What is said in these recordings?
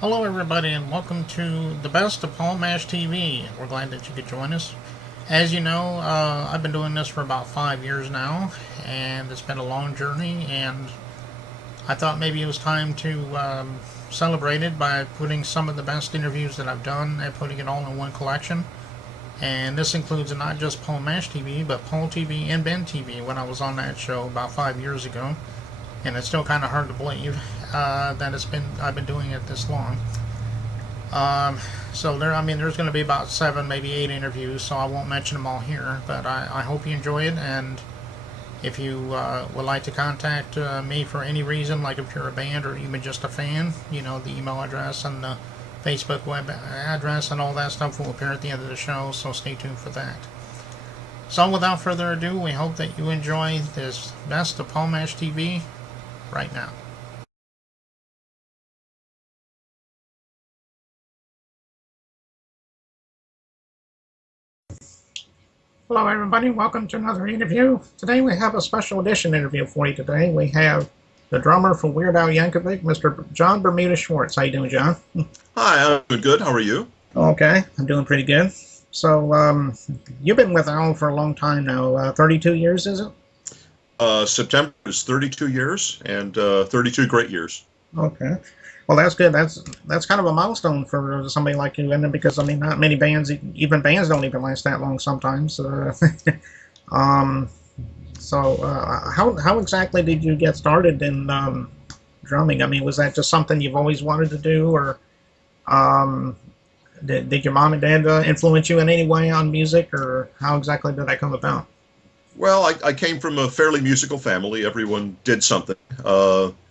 Hello, everybody, and welcome to the best of Paul Mash TV. We're glad that you could join us. As you know, I've been doing this for about 5 years now, and it's been a long journey. And I thought maybe it was time to celebrate it by putting some of the best interviews that I've done and putting it all in one collection. And this includes not just Paul Mash TV, but Paul TV and Ben TV when I was on that show about 5 years ago. And it's still kind of hard to believe that I've been doing it this long. So there's going to be about 7, maybe 8 interviews, so I won't mention them all here. But I hope you enjoy it, and if you would like to contact me for any reason, like if you're a band or even just a fan, the email address and the Facebook web address and all that stuff will appear at the end of the show. So stay tuned for that. So without further ado, we hope that you enjoy this best of Paul Mash TV right now. Hello, everybody. Welcome to another interview. Today we have a special edition interview for you. Today we have the drummer from Weird Al Yankovic, Mr. John Bermuda Schwartz. How you doing, John? Hi, I'm doing good. How are you? Okay, I'm doing pretty good. So, you've been with Al for a long time now. 32 years, is it? September is 32 years and 32 great years. Okay. Well, that's good. That's kind of a milestone for somebody like you, and because not many bands, even bands, don't even last that long sometimes. Um, how exactly did you get started in drumming? I mean, was that just something you've always wanted to do, or did your mom and dad influence you in any way on music, or how exactly did that come about? Well, I came from a fairly musical family. Everyone did something.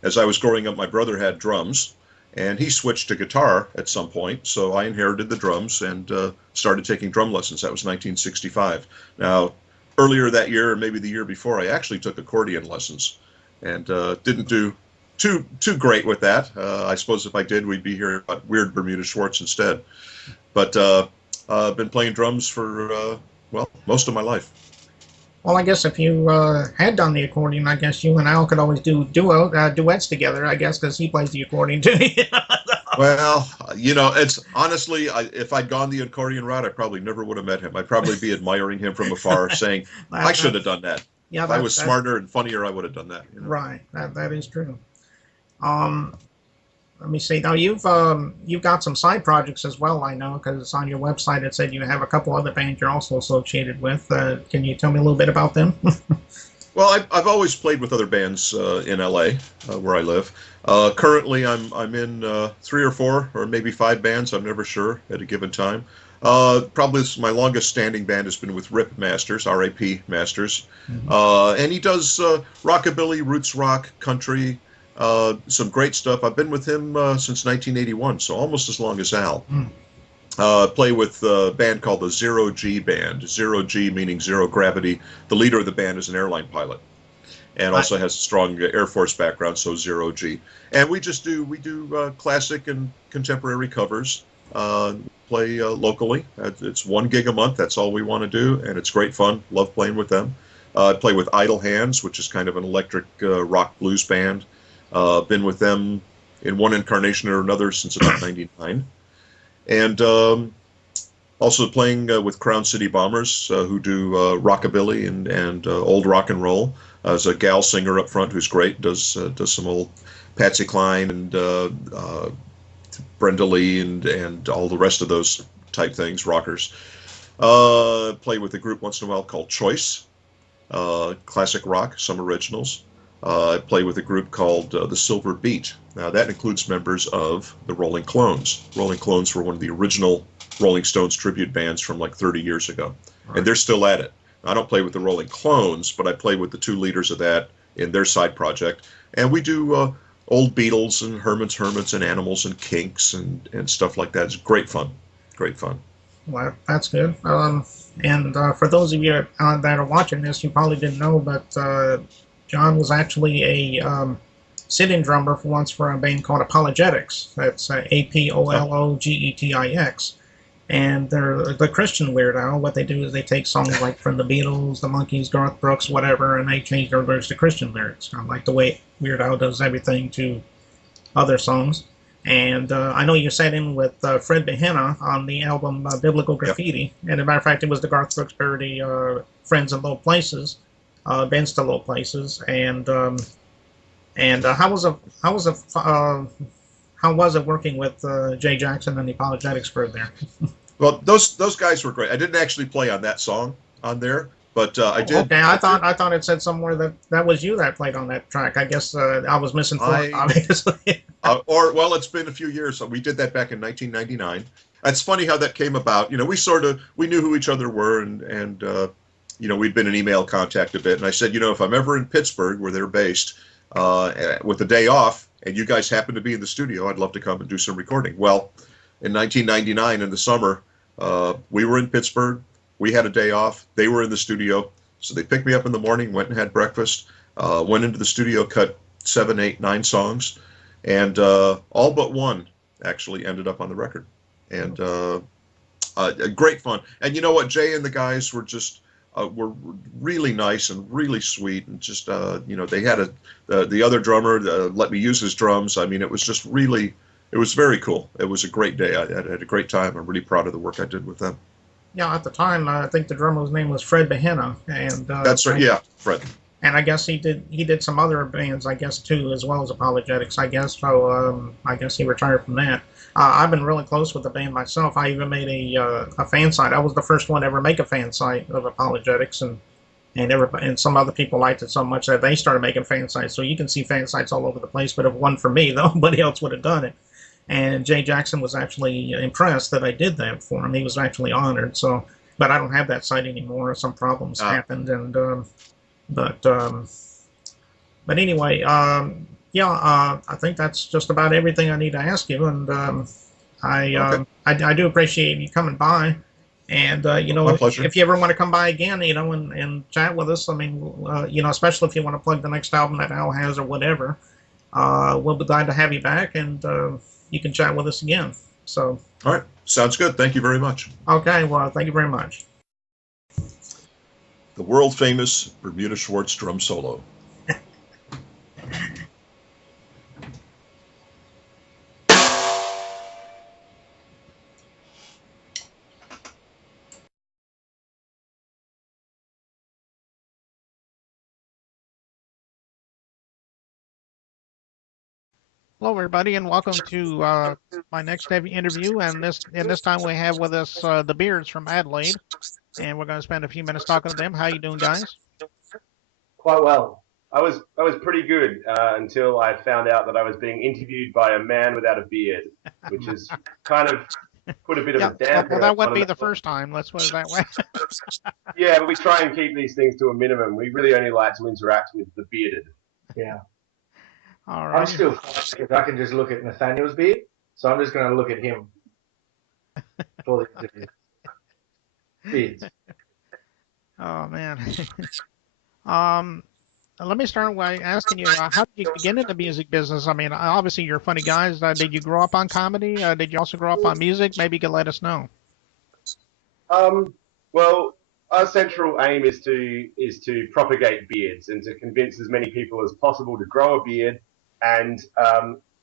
As I was growing up, my brother had drums, and he switched to guitar at some point, so I inherited the drums and started taking drum lessons. That was 1965. Now, earlier that year, or maybe the year before, I actually took accordion lessons, and didn't do too great with that. I suppose if I did, we'd be here at Weird Bermuda Schwartz instead. But I've been playing drums for, well, most of my life. Well, I guess if you had done the accordion, I guess you and Al could always do duets together, I guess, because he plays the accordion too. Well, it's honestly, if I'd gone the accordion route, I probably never would have met him. I'd probably be admiring him from afar, saying, I should have done that. Yeah, if I was smarter and funnier, I would have done that. Right, that is true. Let me see. Now you've got some side projects as well. I know because on your website it said you have a couple other bands you're also associated with. Can you tell me a little bit about them? Well, I've always played with other bands in LA, where I live. Currently, I'm in 3 or 4 or maybe 5 bands. I'm never sure at a given time. Probably my longest standing band has been with Rip Masters, R.A.P. Masters, and he does rockabilly, roots rock, country. Some great stuff. I've been with him since 1981, so almost as long as Al. Play with a band called the Zero G Band. Zero G meaning zero gravity. The leader of the band is an airline pilot, and also has a strong Air Force background, so Zero G. And we do classic and contemporary covers. Play locally. It's 1 gig a month. That's all we want to do, and it's great fun. Love playing with them. I play with Idle Hands, which is kind of an electric rock blues band. Been with them in one incarnation or another since about '99, and also playing with Crown City Bombers, who do rockabilly and old rock and roll. There's a gal singer up front who's great, does some old Patsy Cline and Brenda Lee and all the rest of those type things, rockers. Play with a group once in a while called Choice, classic rock, some originals. I play with a group called the Silver Beat. Now, that includes members of the Rolling Clones. Rolling Clones were one of the original Rolling Stones tribute bands from like 30 years ago, and they're still at it. I don't play with the Rolling Clones, but I play with the 2 leaders of that in their side project, and we do old Beatles and Herman's Hermits and Animals and Kinks and stuff like that. It's great fun. Great fun. Well, that's good. And for those of you that are watching this, you probably didn't know, but John was actually a sit-in drummer for a band called Apologetics. That's Apologetics. And they're the Christian Weird Al. What they do is they take songs like from the Beatles, the Monkees, Garth Brooks, whatever, and they change their lyrics to Christian lyrics. Kind of like the way Weird Al does everything to other songs. And I know you sat in with Fred Behenna on the album Biblical Yep. Graffiti. And as a matter of fact, it was the Garth Brooks parody, Friends in Low Places, Bends to Low Places. And how was it working with Jay Jackson and the Apologetics crew there? Well, those guys were great. I didn't actually play on that song on there, but I did. Okay, I thought it said somewhere that was you that played on that track. I guess I was misinformed, obviously. Well, it's been a few years. So we did that back in 1999. It's funny how that came about. You know, we knew who each other were, and you know, we'd been in email contact a bit. And I said, you know, if I'm ever in Pittsburgh, where they're based, with a day off, and you guys happen to be in the studio, I'd love to come and do some recording. Well, in 1999, in the summer, we were in Pittsburgh. We had a day off. They were in the studio. So they picked me up in the morning, went and had breakfast, went into the studio, cut 7, 8, 9 songs, and all but one actually ended up on the record. And great fun. And you know what? Jay and the guys were just were really nice and really sweet, and just you know, they had the other drummer let me use his drums. I mean, it was just really, it was very cool. It was a great day. I had a great time. I'm really proud of the work I did with them. Yeah, at the time, I think the drummer's name was Fred Behenna, and That's right. Yeah, Fred. And I guess he did some other bands, I guess, too, as well as Apologetics, I guess. So I guess he retired from that. I've been really close with the band myself. I even made a fan site. I was the first one to ever make a fan site of Apologetics, and some other people liked it so much that they started making fan sites. So you can see fan sites all over the place. But if it wasn't for me, nobody else would have done it. And Jay Jackson was actually impressed that I did that for him. He was actually honored. So, but I don't have that site anymore. Some problems happened, and but anyway, yeah, I think that's just about everything I need to ask you. And I do appreciate you coming by. And you know, if you ever want to come by again, you know, and chat with us, I mean, you know, especially if you want to plug the next album that Al has or whatever, we'll be glad to have you back, and you can chat with us again. So. All right, sounds good. Thank you very much. Okay, well, thank you very much. The world famous Bermuda Schwartz drum solo. Hello, everybody, and welcome to my next interview. And this time we have with us the Beards from Adelaide, and we're going to spend a few minutes talking to them. How you doing, guys? Quite well. I was pretty good until I found out that I was being interviewed by a man without a beard, which is kind of put a bit of a damper. Well, that wouldn't be the first time. Let's put it that way. Yeah, but we try and keep these things to a minimum. We really only like to interact with the bearded. Yeah. All right. I'm still because I can just look at Nathaniel's beard, so I'm just going to look at him for the beards. Oh man. Let me start by asking you, how did you get into the music business? I mean, obviously you're funny guys. Did you grow up on comedy? Did you also grow up on music? Maybe you could let us know. Well, our central aim is to propagate beards and to convince as many people as possible to grow a beard. And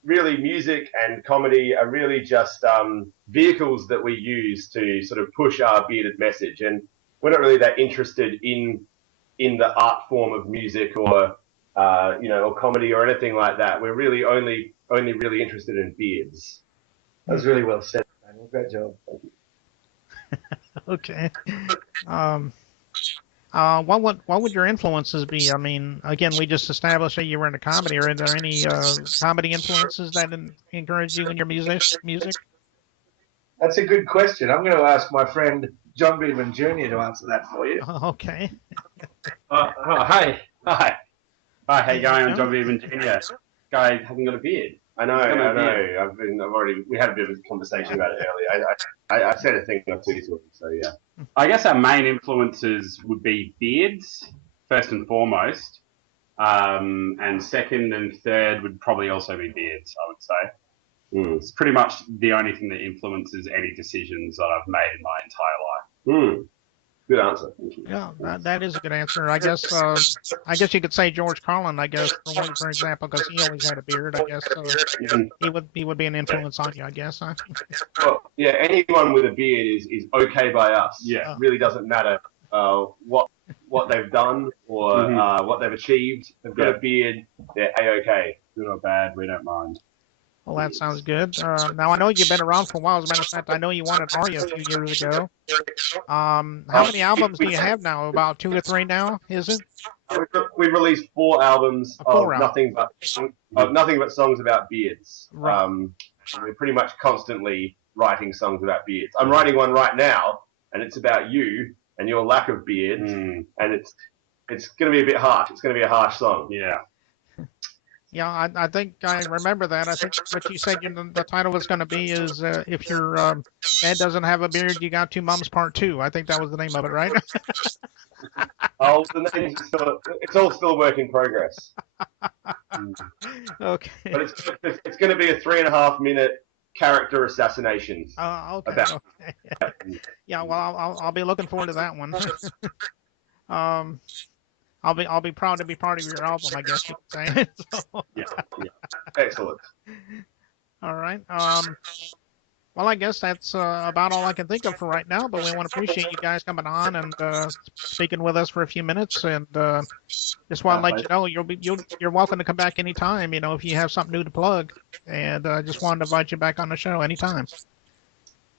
really, music and comedy are really just vehicles that we use to sort of push our bearded message. And we're not really that interested in the art form of music or you know, or comedy or anything like that. We're really only really interested in beards. That was really well said, Daniel. Great job. Thank you. Okay. What would your influences be? I mean, again, we just established that you were into comedy. Are there any comedy influences that encourage you in your music? That's a good question. I'm going to ask my friend John Beavan Jr. to answer that for you. Okay. Hi. How you going? I'm John Beavan Jr. Guy hasn't got a beard. I know. We had a bit of a conversation about it earlier. I said a thing or two to him, so yeah. I guess our main influences would be beards, first and foremost. And second and third would probably also be beards, I would say. It's pretty much the only thing that influences any decisions that I've made in my entire life. Good answer. Thank you. Yeah, that is a good answer. I guess you could say George Carlin. I guess for example, because he always had a beard. I guess Mhm. he would be an influence on you. I guess. Huh? Well, yeah, anyone with a beard is okay by us. Yeah. It really doesn't matter what they've done or Mhm. what they've achieved. They've got Yeah. a beard, they're a-okay. Good or bad, we don't mind. Well, that sounds good. Now I know you've been around for a while. As a matter of fact, I know you won an Aria a few years ago. How many albums do you have now? About 2 or 3 now, is it? We've released 4 albums Four of nothing but songs about beards. Right. We're pretty much constantly writing songs about beards. I'm writing one right now, and it's about you and your lack of beard, Mm, and it's going to be a bit harsh. It's going to be a harsh song. yeah. Yeah, I think I remember that. I think what you said the title was going to be is if your dad doesn't have a beard, you got 2 mums part 2. I think that was the name of it, right? Oh, the name's it's all still a work in progress. Okay. But it's going to be a 3.5 minute character assassination. Okay. About- Okay. Yeah. Well, I'll be looking forward to that one. I'll be proud to be part of your album, I guess you could say. So, Yeah. Excellent. all right. Well, I guess that's about all I can think of for right now. But we want to appreciate you guys coming on and speaking with us for a few minutes. And just want to let you know you're welcome to come back anytime. You know, if you have something new to plug. And just wanted to invite you back on the show anytime.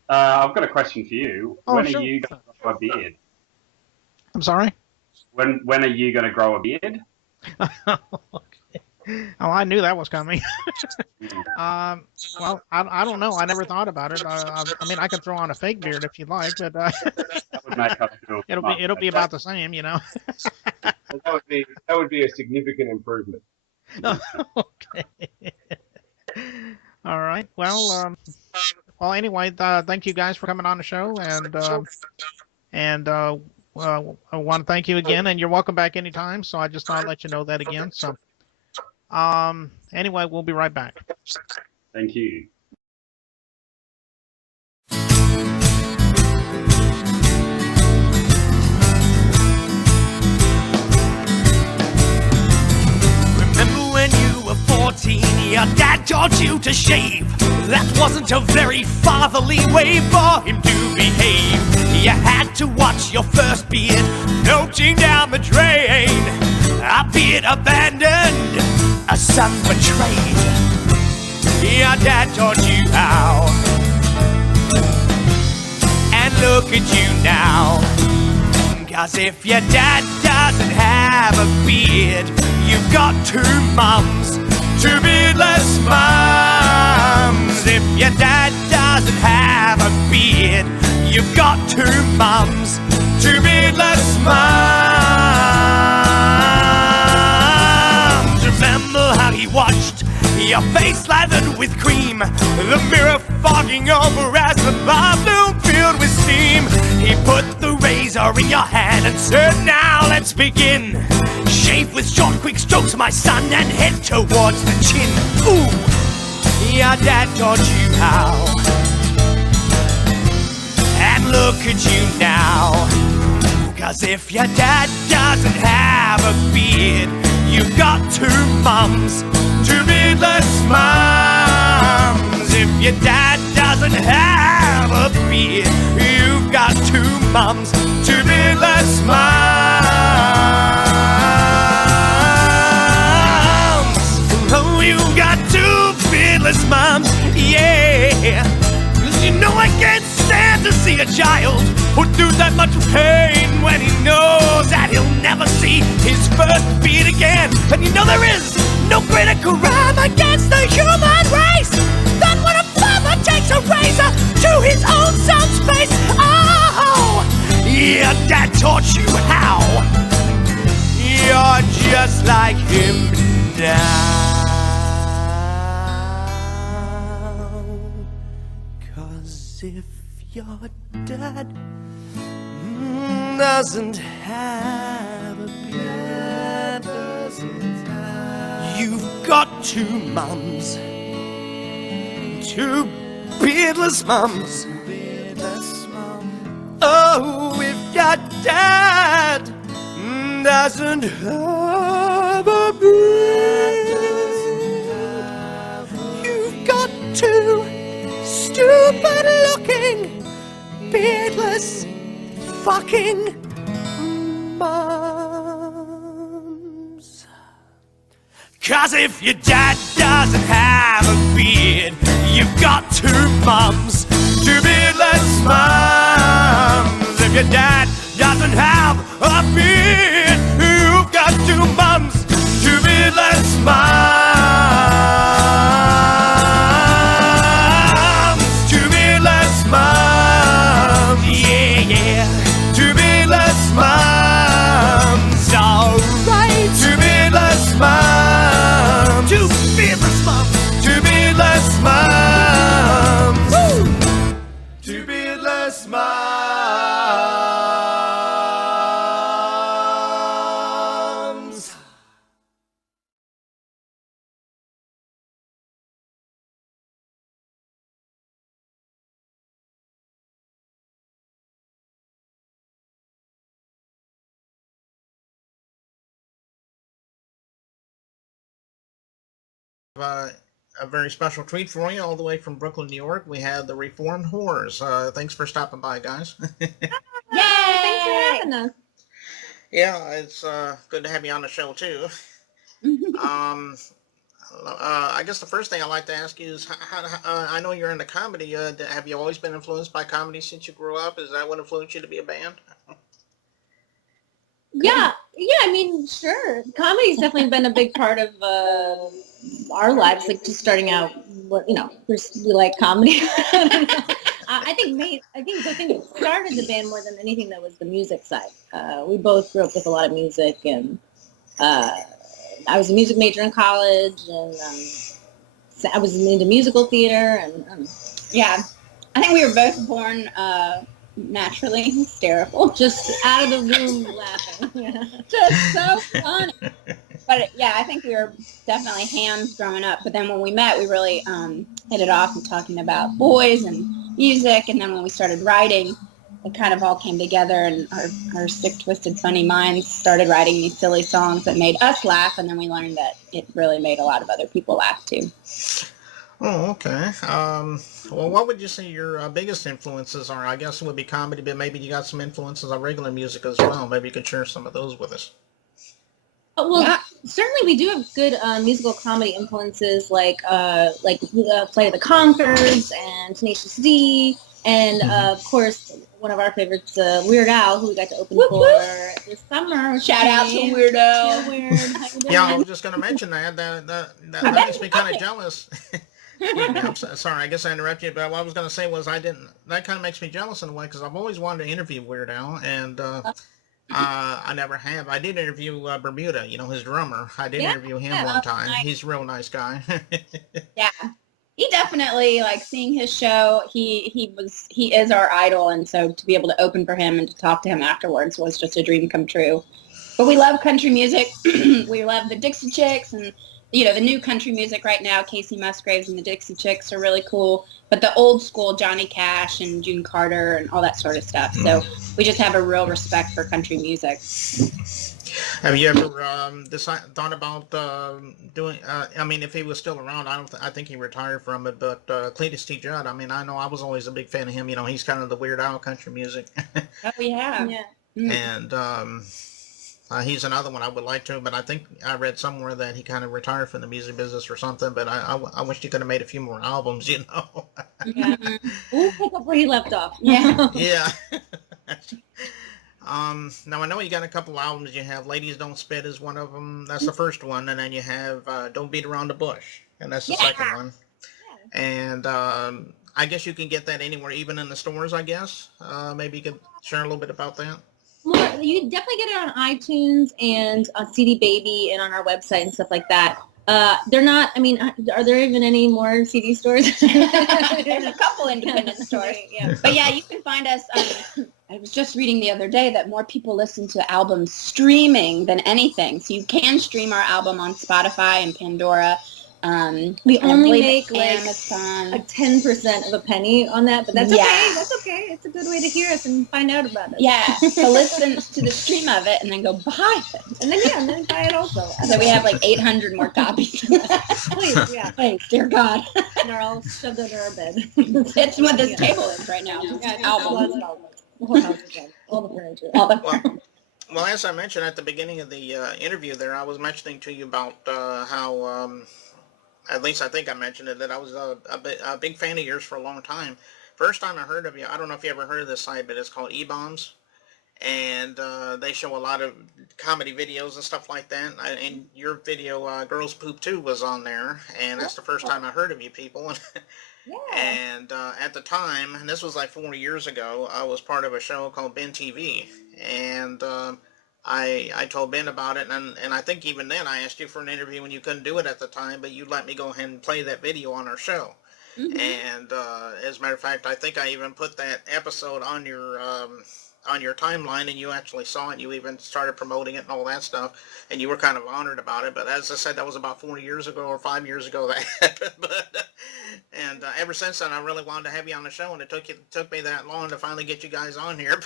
I've got a question for you. Oh, When sure. are you going to grow a beard? I'm sorry. When are you going to grow a beard? Okay. Oh, I knew that was coming. Well, I don't know. I never thought about it. I mean, I could throw on a fake beard if you'd like, but That would make us feel it'll be about the same, you know. Well, that would be a significant improvement. Okay. All right. Well, anyway, thank you guys for coming on the show, and I want to thank you again, and you're welcome back anytime. So I just thought I'd let you know that again. So, anyway, we'll be right back. Thank you. Remember when you were 14, your dad taught you to shave. That wasn't a very fatherly way for him to behave. You had to watch your first beard floating down the drain. A beard abandoned, a son betrayed. Your dad taught you how. And look at you now. 'Cause if your dad doesn't have a beard, you've got 2 mums, 2 beardless mums. If your dad doesn't have a beard, you've got 2 mums, 2 beardless mums. Remember how he watched your face lathered with cream, the mirror fogging over as the bathroom filled with steam. He put the razor in your hand and said, now let's begin. Shave with short, quick strokes, my son, and head towards the chin. Ooh, your dad taught you how. And look at you now. 'Cause if your dad doesn't have a beard, you've got 2 mums, 2 beardless mums. If your dad doesn't have a beard, you've got 2 mums, 2 beardless mums. Oh, you've got 2 beardless mums, yeah. 'Cause you know I can't stand to see a child put through that much pain when he knows that he'll never see his first beard again. And you know there is no greater crime against the human race than when a father takes a razor to his own son's face. Oh, your dad taught you how. You're just like him now. 'Cause if your dad doesn't have a beard, you've got 2 mums, 2 beardless mums. Oh, if your dad doesn't have a beard, you've got two stupid-looking, beardless, fucking mums. 'Cause if your dad doesn't have a beard, you've got two mums, two beardless mums. If your dad doesn't have a beard, you've got two mums, two beardless mums, two beardless mums. Yeah, yeah, two beardless mums. All right, two beardless mums, two beardless mums, two beardless mums. Woo! Two beardless mums. A very special treat for you, all the way from Brooklyn, New York. We have the Reformed Whores. Thanks for stopping by, guys. Yay! Thanks for having us. Yeah, it's good to have you on the show too. I guess the first thing I'd like to ask you is, I know you're into comedy. Have you always been influenced by comedy since you grew up? Is that what influenced you to be a band? Yeah, I mean, sure. Comedy's definitely been a big part of our lives, like just starting out, we like comedy. I think the thing that started the band more than anything that was the music side. We both grew up with a lot of music, and I was a music major in college, and I was into musical theater, and yeah, I think we were both born naturally hysterical, just out of the room laughing. Yeah. Just so funny. But yeah, I think we were definitely hams growing up. But then when we met, we really hit it off and talking about boys and music. And then when we started writing, it kind of all came together, and our sick, twisted, funny minds started writing these silly songs that made us laugh. And then we learned that it really made a lot of other people laugh too. Oh, okay. Well, what would you say your biggest influences are? I guess it would be comedy, but maybe you got some influences on regular music as well. Maybe you could share some of those with us. Certainly we do have good musical comedy influences, like Flight of the Conchords and Tenacious D, and of course one of our favorites, Weird Al, who we got to open for this summer. Shout out to Weird Al. Yeah, Weird. How you doing? Yeah, I was just going to mention that. That makes me kind of jealous. I'm sorry, I guess I interrupted you, but what I was going to say was that kind of makes me jealous in a way, because I've always wanted to interview Weird Al, and I never have. I did interview Bermuda, his drummer. I did interview him one time. Nice. He's a real nice guy. Yeah, he definitely, like, seeing his show, he is our idol, and so to be able to open for him and to talk to him afterwards was just a dream come true. But we love country music. We love the Dixie Chicks, and the new country music right now, Casey Musgraves and the Dixie Chicks are really cool. But the old school, Johnny Cash and June Carter and all that sort of stuff. So we just have a real respect for country music. Have you ever thought about doing? If he was still around, I think he retired from it. But Cletus T. Judd, I know I was always a big fan of him. He's kind of the Weird Al country music. Oh yeah. And he's another one I would like to, but I think I read somewhere that he kind of retired from the music business or something. But I wish he could have made a few more albums. Yeah. We'll pick up where he left off. Yeah. Yeah. Now I know you got a couple albums. You have Ladies Don't Spit is one of them. That's the first one. And then you have Don't Beat Around the Bush. And that's the second one. Yeah. And I guess you can get that anywhere, even in the stores, I guess. Maybe you could share a little bit about that. You definitely get it on iTunes and on CD Baby and on our website and stuff like that. They're not, are there even any more CD stores? There's a couple independent stores. Yeah. But yeah, you can find us. I was just reading the other day that more people listen to albums streaming than anything. So you can stream our album on Spotify and Pandora. We I only believe make like Amazon. a 10% of a penny on that, but that's okay. Yeah. That's okay. It's a good way to hear us and find out about it. Yeah, so listen to the stream of it and then go buy it. And then buy it also. So we have like 800 more copies. Please, yeah. Thanks, dear God. And they're all shoved under our bed. It's what this table is right now. Yeah, Just album. album. The whole house is all the furniture. All the- Well, as I mentioned at the beginning of the interview there, I was mentioning to you about how, at least I think I mentioned it, that I was a big fan of yours for a long time. First time I heard of you, I don't know if you ever heard of this site, but it's called E-Bombs. And they show a lot of comedy videos and stuff like that. And your video, Girls Poop 2, was on there. And that's the first time I heard of you people. Yeah. And at the time, and this was like 4 years ago, I was part of a show called Ben TV. And I told Ben about it, and I think even then I asked you for an interview when you couldn't do it at the time, but you let me go ahead and play that video on our show. Mhm. And as a matter of fact, I think I even put that episode on your timeline, and you actually saw it. You even started promoting it and all that stuff, and you were kind of honored about it. But as I said, that was about 4 years ago or 5 years ago that happened. And ever since then, I really wanted to have you on the show, and it took me that long to finally get you guys on here.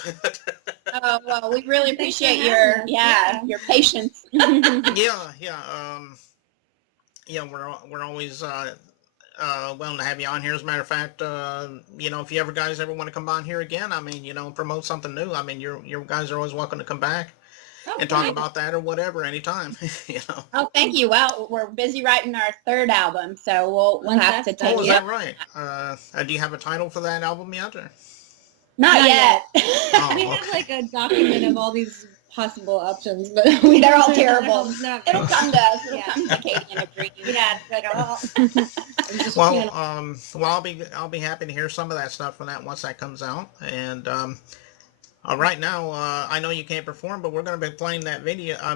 Oh, well, we really Thanks for appreciate having your, us. your patience. We're always willing to have you on here. As a matter of fact, if you guys ever want to come on here again, I mean, promote something new. I mean, you guys are always welcome to come back and talk about that or whatever anytime. Oh, thank you. Well, we're busy writing our third album, so we'll have to take Oh, is it. that right? Do you have a title for that album yet? Or? Not yet. Oh, We okay. have like a document of all these possible options, but They're all terrible. No, It'll come to us. It'll Yeah. come to Katie in a dream. yeah, it's like Well, I'll be happy to hear some of that stuff from that once that comes out. And right now, I know you can't perform, but we're going to be playing that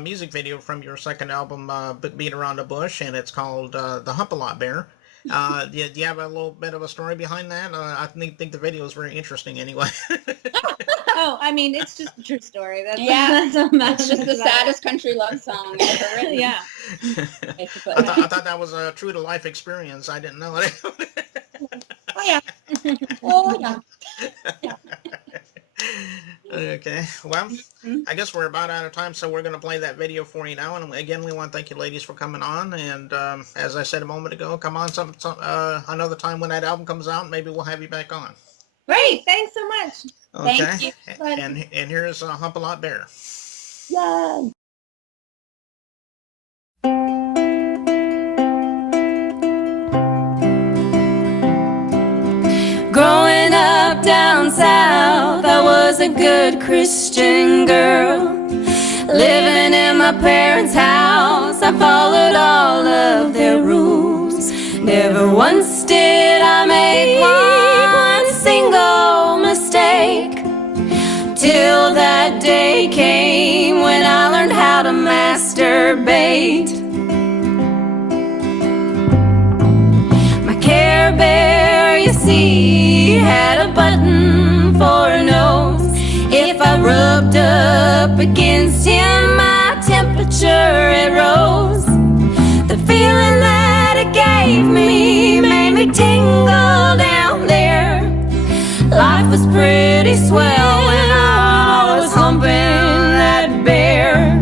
music video from your second album, Beat Around the Bush, and it's called The Hump-A-Lot Bear. Do you have a little bit of a story behind that? I think the video is very interesting anyway. Oh, I mean, it's just a true story. That's Yeah. that's It's just the saddest country love song ever written. Yeah. Basically. I thought that was a true to life experience. I didn't know it. Oh, yeah. Oh, yeah. Okay, well, I guess we're about out of time, so we're going to play that video for you now. And again, we want to thank you ladies for coming on. And as I said a moment ago, come on another time when that album comes out, maybe we'll have you back on. Great. Thanks so much. Okay, Thank you. and here's Hump-A-Lot Bear. Yeah. Growing up down south, I was a good Christian girl. Living in my parents' house, I followed all of their rules. Never once did I make one single mistake, till that day came when I learned how to masturbate. My Care Bear, you see, had a button for a nose. If I rubbed up against him, my temperature it rose. The feeling that it gave me made me tingle down there. Life was pretty swell when I was humping that bear.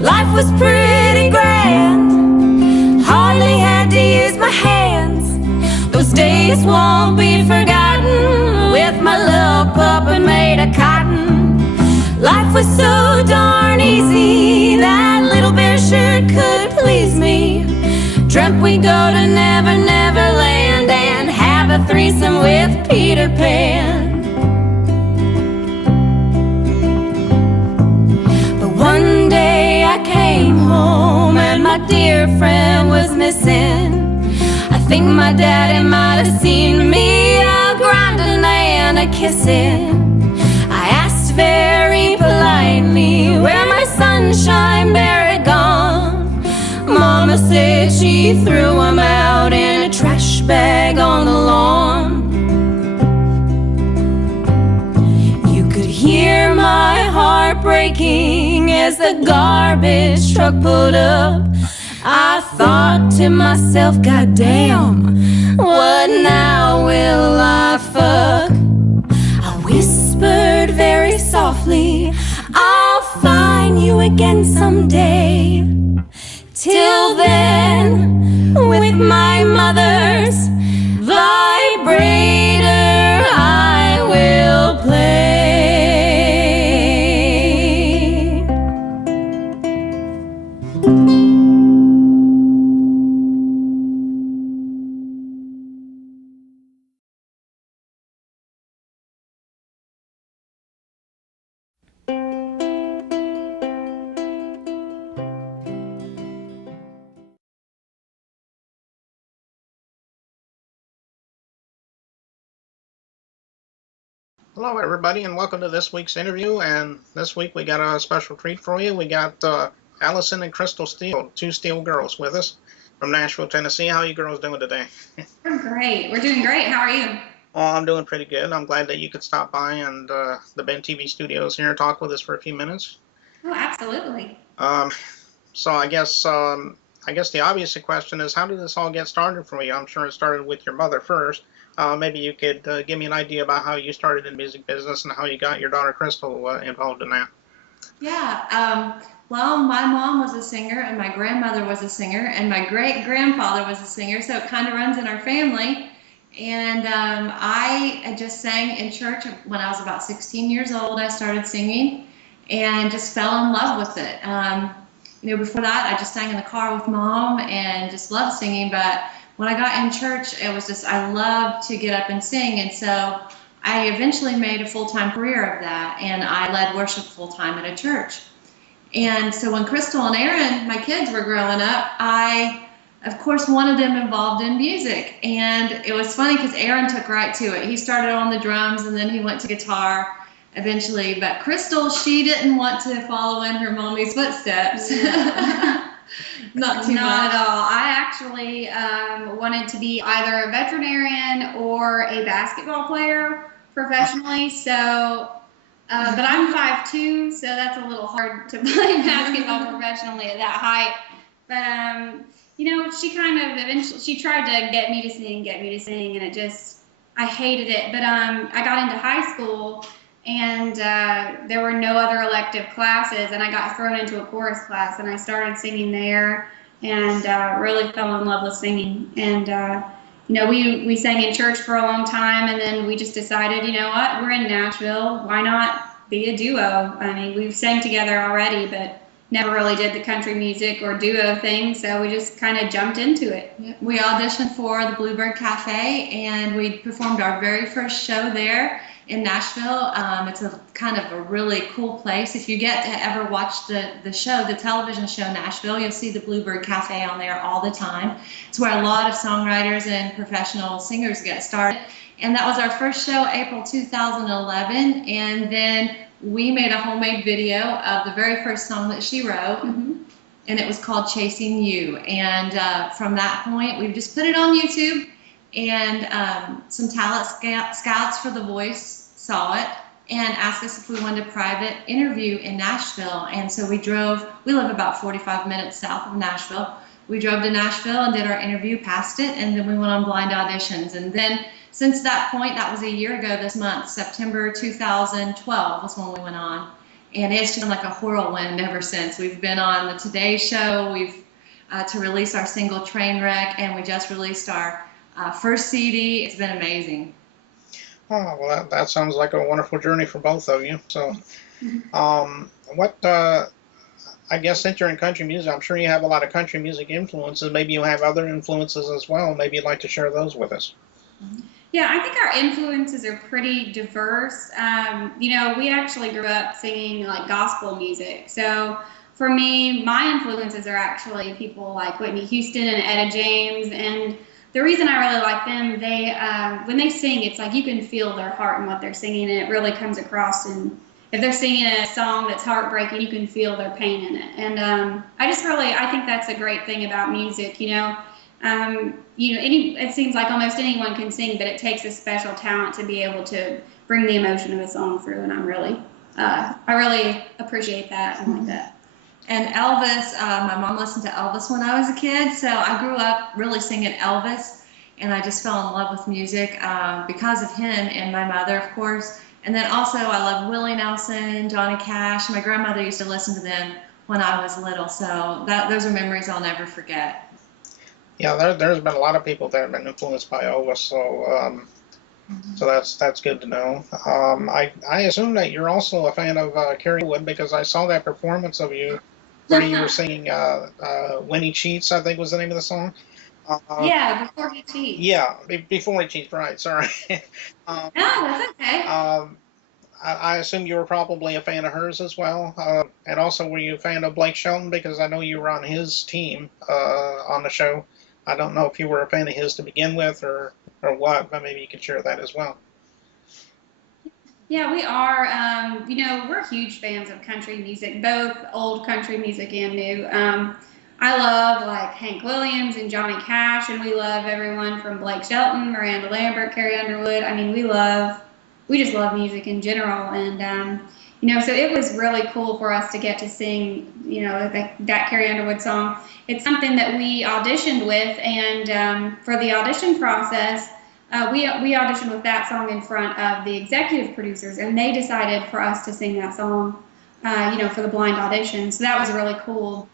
Life was pretty grand, hardly had to use my hands. Those days won't be forgotten, with my little puppet made of cotton. Life was so darn easy, that little bear sure could please me. Dreamt we'd go to Never Never Land and have a threesome with Peter Pan. But one day I came home and my dear friend was missing. I think my daddy might have seen me grinding and a kissing. I asked very politely where my sunshine bear had gone. Mama said she threw him out in a trash bag on the lawn. You could hear my heart breaking as the garbage truck pulled up. I thought to myself, goddamn, what now will I fuck? I whispered very softly, I'll find you again someday. Till then, with my mother's vibrator, I will play. Hello, everybody, and welcome to this week's interview. And this week we got a special treat for you. We got Allison and Crystal Steele, two Steele girls, with us from Nashville, Tennessee. How are you girls doing today? We're great. We're doing great. How are you? Oh, I'm doing pretty good. I'm glad that you could stop by and the Ben TV studios here and talk with us for a few minutes. Oh, absolutely. So I guess the obvious question is, how did this all get started for you? I'm sure it started with your mother first. Maybe you could give me an idea about how you started in the music business and how you got your daughter Crystal involved in that. Yeah. Well, my mom was a singer, and my grandmother was a singer, and my great-grandfather was a singer, so it kind of runs in our family. And I just sang in church when I was about 16 years old. I started singing and just fell in love with it. Before that, I just sang in the car with Mom and just loved singing, but when I got in church, it was just, I loved to get up and sing. And so I eventually made a full-time career of that, and I led worship full-time at a church. And so when Crystal and Aaron, my kids, were growing up, I, of course, wanted them involved in music. And it was funny because Aaron took right to it. He started on the drums, and then he went to guitar eventually. But Crystal, she didn't want to follow in her mommy's footsteps. Not too much. Not at all. I actually wanted to be either a veterinarian or a basketball player professionally. So, but I'm 5'2", so that's a little hard to play basketball professionally at that height. But she kind of eventually she tried to get me to sing, and it just I hated it. But I got into high school, and there were no other elective classes, and I got thrown into a chorus class, and I started singing there, and really fell in love with singing. And we sang in church for a long time, and then we just decided, you know what, we're in Nashville, why not be a duo? I mean, we've sang together already, but never really did the country music or duo thing, so we just kind of jumped into it. We auditioned for the Bluebird Cafe, and we performed our very first show there in Nashville. It's a kind of a really cool place. If you get to ever watch the show, the television show Nashville, you'll see the Bluebird Cafe on there all the time. It's where a lot of songwriters and professional singers get started. And that was our first show, April 2011. And then we made a homemade video of the very first song that she wrote. Mm-hmm. And it was called Chasing You. And from that point, we've just put it on YouTube. And some talent scouts for The Voice saw it and asked us if we wanted a private interview in Nashville. And so we live about 45 minutes south of Nashville. We drove to Nashville and did our interview, passed it, and then we went on blind auditions. And then since that point, that was a year ago this month, September 2012 was when we went on. And it's just been like a whirlwind ever since. We've been on the Today Show, we've to release our single Trainwreck, and we just released our first CD. It's been amazing. Oh, well, that sounds like a wonderful journey for both of you. So, I guess since you're in country music, I'm sure you have a lot of country music influences. Maybe you have other influences as well. Maybe you'd like to share those with us. Yeah, I think our influences are pretty diverse. We actually grew up singing like gospel music. So for me, my influences are actually people like Whitney Houston and Etta James. And the reason I really like them, when they sing, it's like you can feel their heart in what they're singing, and it really comes across. And if they're singing a song that's heartbreaking, you can feel their pain in it. And I think that's a great thing about music. It seems like almost anyone can sing, but it takes a special talent to be able to bring the emotion of a song through. And I really appreciate that and like that. And Elvis, my mom listened to Elvis when I was a kid, so I grew up really singing Elvis, and I just fell in love with music because of him and my mother, of course. And then also I love Willie Nelson, Johnny Cash. My grandmother used to listen to them when I was little, so those are memories I'll never forget. Yeah, there's been a lot of people that have been influenced by Elvis, so that's good to know. I assume that you're also a fan of Carrie Underwood because I saw that performance of you where you were singing "When He Cheats," I think was the name of the song. Yeah, Before He Cheats. Yeah, Before He Cheats, right? Sorry. No, that's okay. I assume you were probably a fan of hers as well. And also, were you a fan of Blake Shelton? Because I know you were on his team on the show. I don't know if you were a fan of his to begin with or what, but maybe you could share that as well. Yeah, we are. We're huge fans of country music, both old country music and new. I love like Hank Williams and Johnny Cash, and we love everyone from Blake Shelton, Miranda Lambert, Carrie Underwood. I mean, we just love music in general, and so it was really cool for us to get to sing, that Carrie Underwood song. It's something that we auditioned with, and for the audition process, we auditioned with that song in front of the executive producers, and they decided for us to sing that song, for the blind audition. So that was really cool.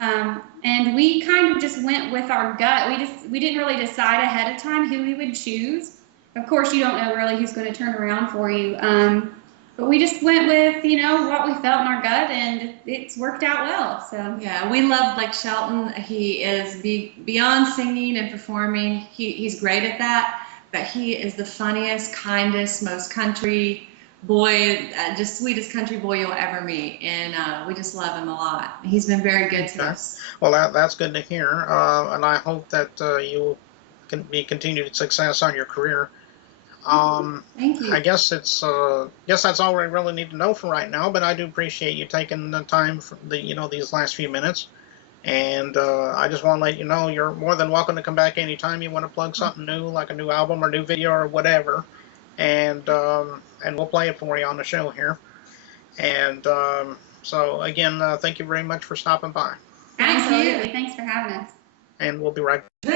And we kind of just went with our gut. We didn't really decide ahead of time who we would choose. Of course, you don't know really who's going to turn around for you. But we just went with, what we felt in our gut, and it's worked out well. So yeah, we love Blake Shelton. He is beyond singing and performing. He's great at that. But he is the funniest, kindest, most country boy, just sweetest country boy you'll ever meet, and we just love him a lot. He's been very good to us. Well, that's good to hear, and I hope that you can be continued success on your career. Thank you. I guess that's all we really need to know for right now. But I do appreciate you taking the time for these last few minutes, and I just want to let you know you're more than welcome to come back anytime you want to plug something new, like a new album or new video or whatever, and we'll play it for you on the show here. And so again, thank you very much for stopping by. Absolutely. Thanks for having us. And we'll be right back.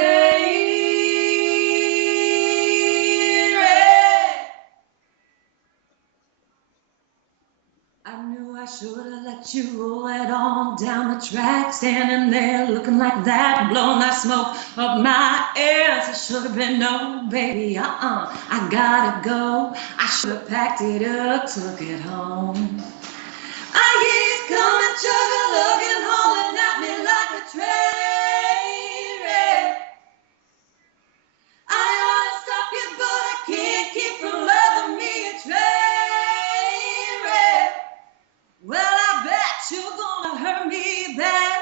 I knew I should have let you roll it on down the track, standing there looking like that, blowing that smoke up my ass. It should have been no, baby, I gotta go. I should have packed it up, took it home. I hear you coming, chugga-lugging, hauling at me like a train wreck. I ought to stop you, but I can't keep from loving me a train wreck. Well, I bet you're gonna hurt me bad,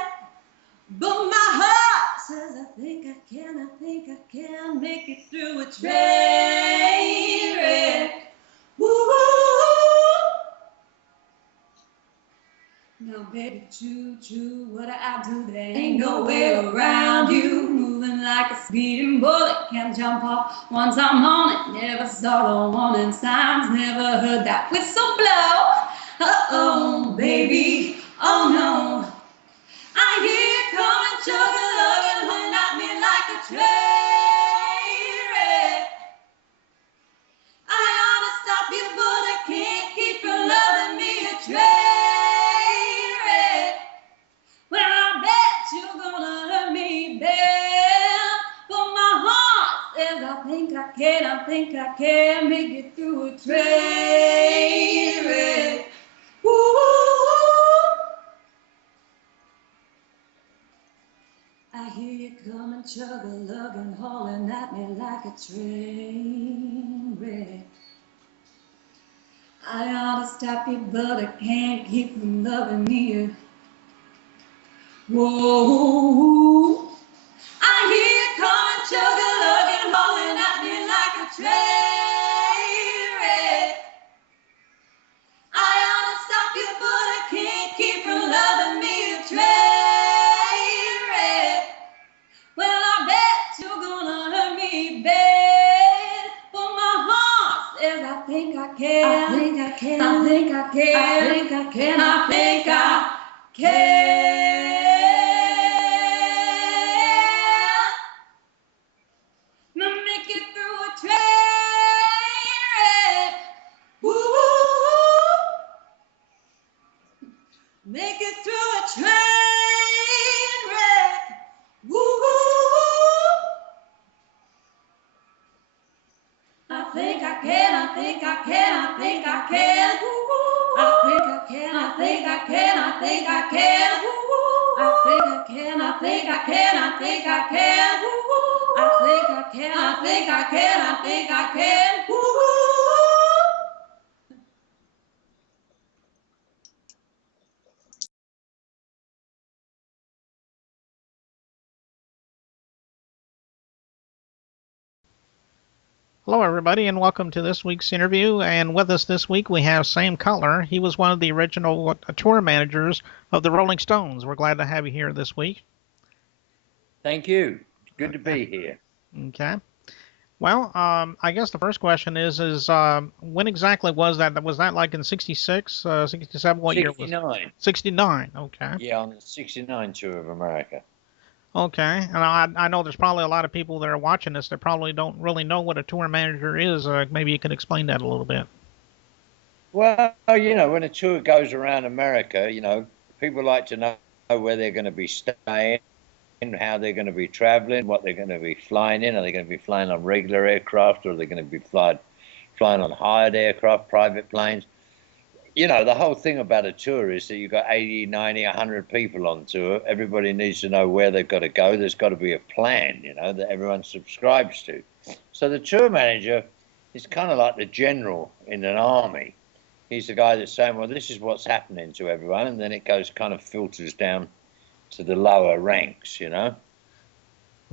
but my heart says I think I can make it through a train wreck. Woo-hoo. Now, baby, choo-choo, what do I do? There ain't no way around you. Moving like a speeding bullet, can't jump off once I'm on it. Never saw the warning signs, never heard that whistle blow. Uh-oh, baby, oh no. I hear you coming, chugga-lugging, hung at me like a train wreck. I ought to stop you, but I can't keep from loving me a train wreck. Well, I bet you're gonna hurt me bad, but my heart says I think I can make it through a train wreck. I hear you coming, chugga-lugging, hauling at me like a train wreck. I ought to stop you, but I can't keep from loving you. Whoa. I hear you coming, chugga-lugging, hauling at me like a train wreck. I ought to stop you, but I can't keep from loving me a train wreck. Well, I bet you're gonna hurt me bad, but my heart says I think I can. I think I can. I think I can. I think I can. I think I Make it through a train wreck. Woo. Make it through a train wreck. Woo. I think I can, I think I can, I think I can. I think I can, I think I can, I think I can. I think I can, I think I can, I think I can. I think I can, I think I can, I think I can. Hello, everybody, and welcome to this week's interview. And with us this week, we have Sam Cutler. He was one of the original tour managers of the Rolling Stones. We're glad to have you here this week. Thank you. Good to be here. Okay. Well, I guess the first question is when exactly was that? Was that like in 66, 67? What year was it? 69. 69, okay. Yeah, on the 69 tour of America. Okay, and I know there's probably a lot of people that are watching this that probably don't really know what a tour manager is. Maybe you can explain that a little bit. Well, you know, when a tour goes around America, you know, people like to know where they're going to be staying, how they're going to be traveling, what they're going to be flying in. Are they going to be flying on regular aircraft, or are they going to be flying on hired aircraft, private planes? You know, the whole thing about a tour is that you've got 80, 90, 100 people on tour. Everybody needs to know where they've got to go. There's got to be a plan, you know, that everyone subscribes to. So the tour manager is kind of like the general in an army. He's the guy that's saying, well, this is what's happening to everyone, and then it goes kind of filters down to the lower ranks, you know.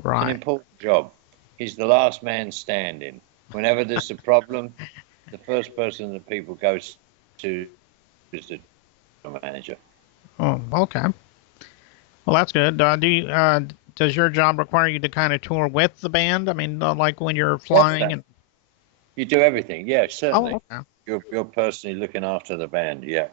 Right. It's an important job. He's the last man standing. Whenever there's a problem, the first person that people go to is the manager. Oh, okay. Well, that's good. Does your job require you to kind of tour with the band? I mean, like when you're flying and you do everything. Yeah, certainly. Oh, okay. You're personally looking after the band. Yeah.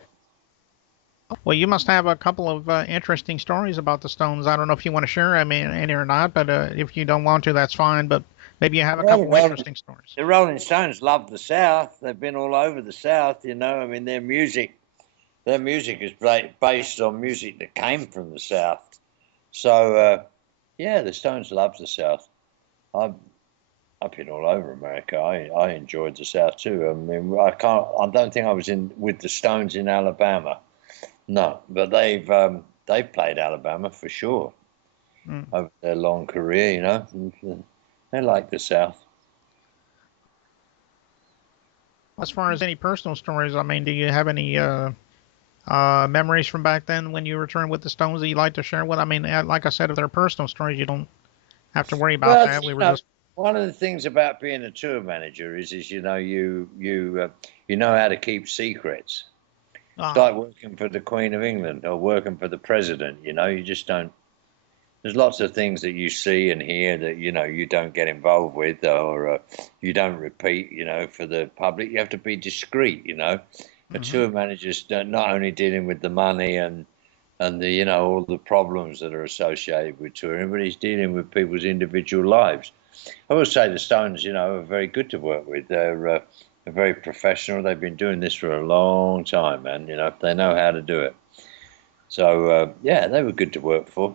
Well, you must have a couple of interesting stories about the Stones. I don't know if you want to share, I mean, any or not, but if you don't want to, that's fine. But maybe you have a couple of interesting stories. The Rolling Stones love the South. They've been all over the South, you know. I mean, their music is based on music that came from the South. So, yeah, the Stones love the South. I've been all over America. I enjoyed the South too. I mean, I don't think I was with the Stones in Alabama. No, but they've played Alabama for sure over their long career, you know. They like the South. As far as any personal stories, I mean, do you have any memories from back then when you returned with the Stones that you'd like to share with? I mean, like I said, if they're personal stories, you don't have to worry about that. One of the things about being a tour manager is you know you know how to keep secrets. It's like working for the Queen of England or working for the President. You know, you just don't. There's lots of things that you see and hear that, you know, you don't get involved with or you don't repeat, you know, for the public. You have to be discreet, you know. A tour manager's not only dealing with the money and the, you know, all the problems that are associated with touring, but he's dealing with people's individual lives. I will say the Stones, you know, are very good to work with. They're very professional. They've been doing this for a long time, man. You know, they know how to do it. So, yeah, they were good to work for.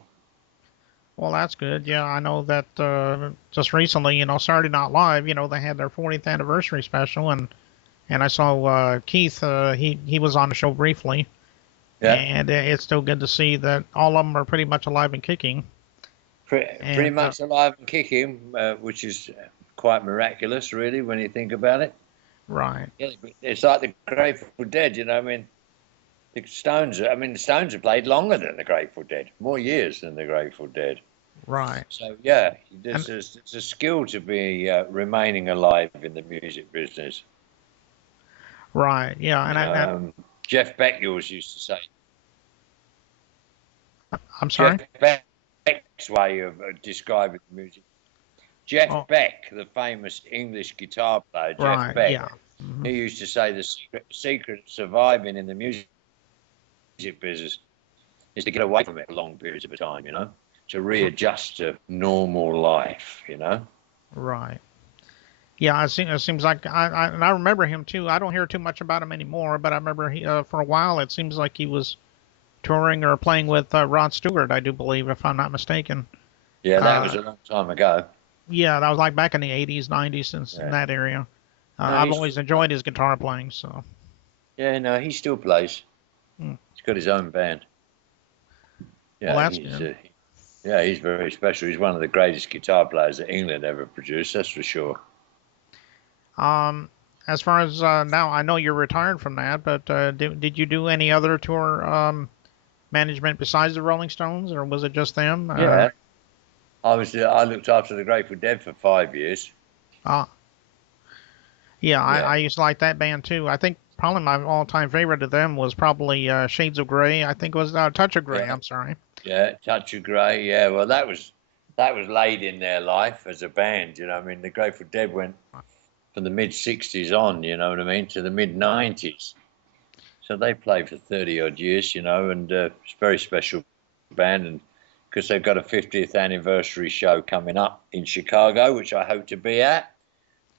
Well, that's good. Yeah, I know that just recently, you know, Saturday Night Live, you know, they had their 40th anniversary special, and I saw Keith, he was on the show briefly. Yeah. And it's still good to see that all of them are pretty much alive and kicking. Pretty much alive and kicking, which is quite miraculous, really, when you think about it. Right. Yeah, it's like the Grateful Dead, you know. I mean, the Stones have played longer than the Grateful Dead, more years than the Grateful Dead. Right. So yeah, it's a skill to be remaining alive in the music business. Right. Yeah, and Jeff Beck used to say. I'm sorry. Jeff Beck's way of describing the music. Jeff Beck, the famous English guitar player, Jeff Beck, yeah. Mm-hmm. He used to say the secret of surviving in the music business is to get away from it for long periods of time, you know, to readjust to normal life, you know. Right. Yeah, it seems like and I remember him too. I don't hear too much about him anymore, but I remember for a while it seems like he was touring or playing with Rod Stewart, I do believe, if I'm not mistaken. Yeah, that was a long time ago. Yeah, that was like back in the 80s, 90s, in that area. I've always enjoyed his guitar playing, so. Yeah, no, he still plays. Hmm. He's got his own band. Yeah, well, that's good. Yeah, he's very special. He's one of the greatest guitar players that England ever produced, that's for sure. As far as now, I know you're retired from that, but did you do any other tour management besides the Rolling Stones, or was it just them? Yeah, I looked after the Grateful Dead for 5 years. Yeah, I used to like that band too. I think probably my all-time favorite of them was probably Shades of Grey. I think it was Touch of Grey. Yeah. I'm sorry. Yeah, Touch of Grey. Yeah, well, that was late in their life as a band. You know, I mean, the Grateful Dead went from the mid '60s on. You know what I mean, to the mid '90s. So they played for 30 odd years. You know, and it's a very special band, and because they've got a 50th anniversary show coming up in Chicago, which I hope to be at.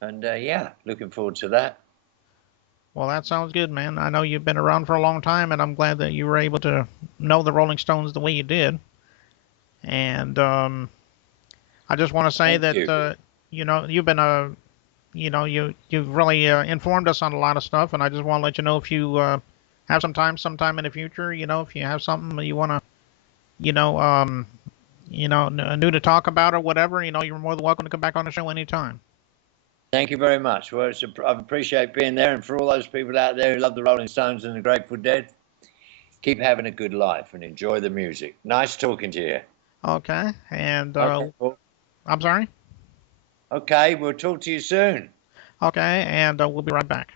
And yeah, looking forward to that. Well, that sounds good, man. I know you've been around for a long time, and I'm glad that you were able to know the Rolling Stones the way you did. And I just want to say that you know, you've been you've really informed us on a lot of stuff, and I just want to let you know if you have sometime in the future, you know, if you have something you want to, new to talk about or whatever, you know, you're more than welcome to come back on the show anytime. Thank you very much. Well, I appreciate being there, and for all those people out there who love the Rolling Stones and the Grateful Dead, keep having a good life and enjoy the music. Nice talking to you. Okay, and okay, cool. I'm sorry? Okay, we'll talk to you soon. Okay, and we'll be right back.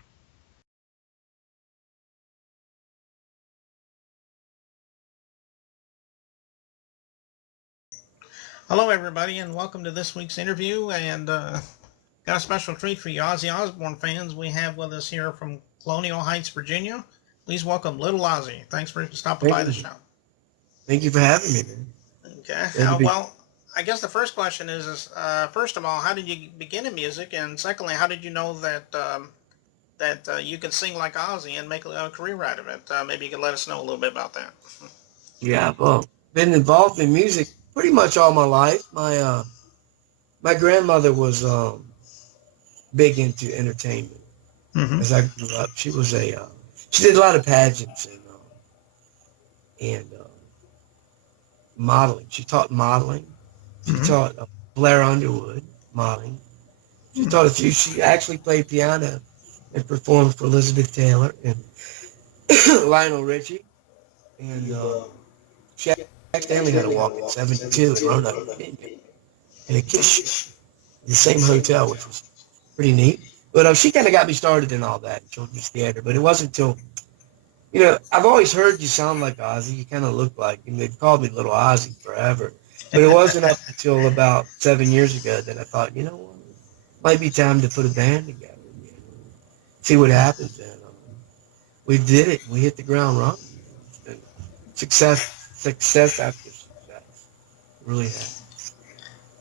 Hello, everybody, and welcome to this week's interview, and got a special treat for you Ozzy Osbourne fans. We have with us here from Colonial Heights, Virginia. Please welcome Little Ozzy. Thanks for stopping by the show. Thank you for having me, man. Okay. Well, I guess the first question is first of all, how did you begin in music? And secondly, how did you know that you could sing like Ozzy and make a career out of it? Maybe you could let us know a little bit about that. Yeah, well, been involved in music pretty much all my life. My grandmother was big into entertainment. Mm-hmm. As I grew up, she was she did a lot of pageants and modeling. She taught modeling. She taught Blair Underwood modeling. She taught a few. She actually played piano and performed for Elizabeth Taylor and Lionel Richie. And she Stanley had a walk at 72 in Roanoke, Virginia, in a Kiss, the same hotel, which was pretty neat. But she kind of got me started in all that, children's theater. But it wasn't until, I've always heard you sound like Ozzy. You kind of look like him. They've called me Little Ozzy forever. But it wasn't up until about 7 years ago that I thought, you know what, it might be time to put a band together, see what happens. And we did it. We hit the ground running. Success after success. Really happy.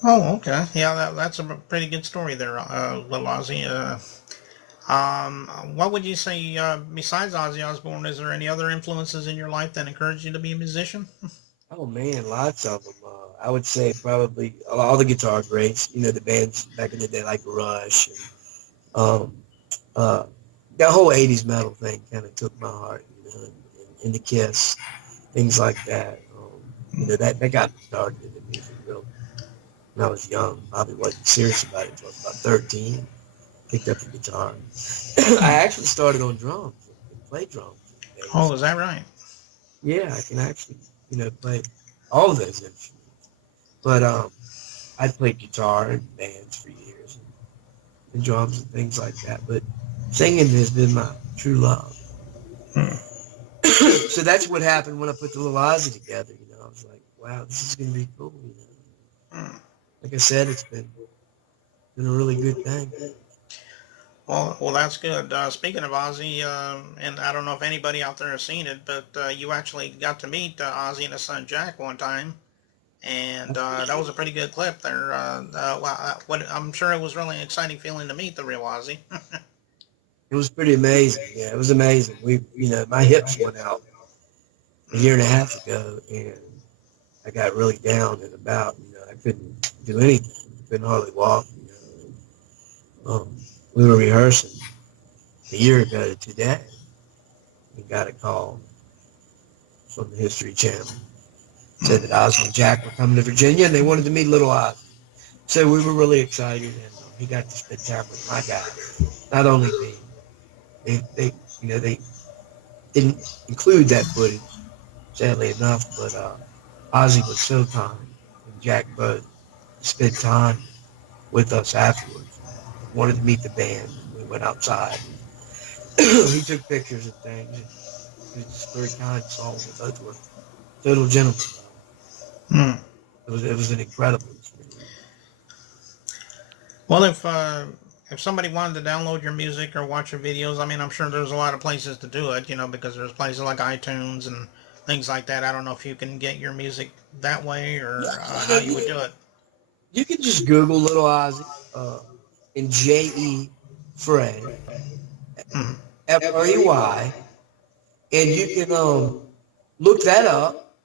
Oh, okay. Yeah, that's a pretty good story there, Little Ozzy. What would you say, besides Ozzy Osbourne, is there any other influences in your life that encouraged you to be a musician? Oh, man, lots of them. I would say probably all the guitar greats, the bands back in the day like Rush. And, that whole 80s metal thing kind of took my heart, and the Kiss, things like that. That got me started in the music real when I was young. Probably wasn't serious about it until I was about 13. Picked up the guitar. I actually started on drums and played drums. Oh, is that right? Yeah, I can actually, play all of those instruments. But I played guitar in bands for years and drums and things like that. But singing has been my true love. So that's what happened when I put the Little Ozzy together. I was like, wow, this is going to be cool. Like I said, it's been a really good thing. Well, that's good. Speaking of Ozzy, and I don't know if anybody out there has seen it, but you actually got to meet Ozzy and his son Jack one time, and that was a pretty good clip there. I'm sure it was really an exciting feeling to meet the real Ozzy. It was pretty amazing. Yeah, it was amazing. My hips went out a year and a half ago, and I got really down and about. I couldn't do anything. Couldn't hardly walk. We were rehearsing a year ago to today. We got a call from the History Channel. Said that Ozzy and Jack were coming to Virginia, and they wanted to meet little Ozzy. So we were really excited, and he got to spend time with my guys. Not only me. They didn't include that footage, sadly enough, but Ozzy was so kind, and Jack both spent time with us afterwards. Wanted to meet the band. We went outside. He took pictures and things. He was just very kind soul. They both were total gentlemen. It was an incredible experience. Well, if somebody wanted to download your music or watch your videos, I mean, I'm sure there's a lot of places to do it, because there's places like iTunes and things like that. I don't know if you can get your music that way or how you would do it. You can just Google Little Ozzy and J.E. Frey, F-R-E-Y, and you can look that up,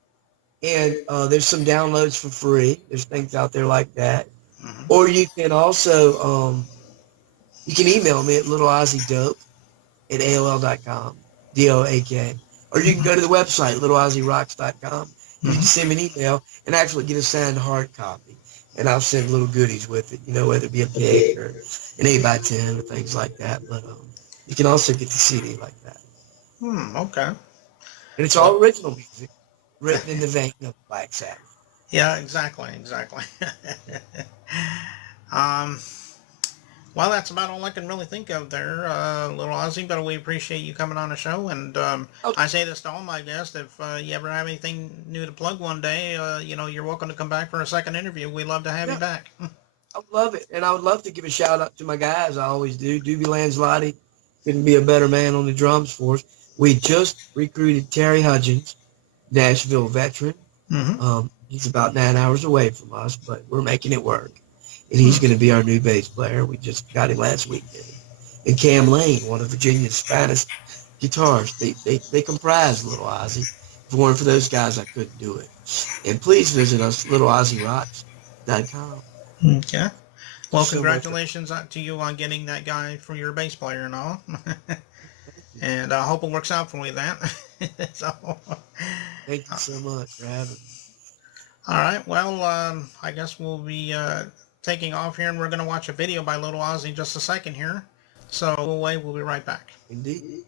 and there's some downloads for free. There's things out there like that. Or you can also, you can email me at littleozzydope@AOL.com, D-O-A-K. Or you can go to the website, littleozzyrocks.com. You can send me an email and actually get a signed hard copy. And I'll send little goodies with it, whether it be a pig or an 8x10 or things like that. But you can also get the CD like that. Okay. And it's all original music, written in the vein of Black Sabbath. Yeah, exactly. Well, that's about all I can really think of there, little Ozzy, but we appreciate you coming on the show, and I say this to all my guests, if you ever have anything new to plug one day, you're welcome to come back for a second interview. We'd love to have you back. I would love it, and I would love to give a shout-out to my guys. I always do. Doobie Lanzlotti couldn't be a better man on the drums for us. We just recruited Terry Hudgens, Nashville veteran. He's about 9 hours away from us, but we're making it work. And he's going to be our new bass player. We just got him last weekend. And Cam Lane, one of Virginia's finest guitarists. They comprise Little Ozzy. If it weren't for those guys, I couldn't do it. And please visit us, littleozzyrocks.com. Okay. Well, congratulations to you on getting that guy for your bass player and all. And I hope it works out for you, that. Thank you so much for having me. All right. Well, I guess we'll be taking off here, and we're going to watch a video by Little Ozzy in just a second here. So we'll wait. We'll be right back. Indeed.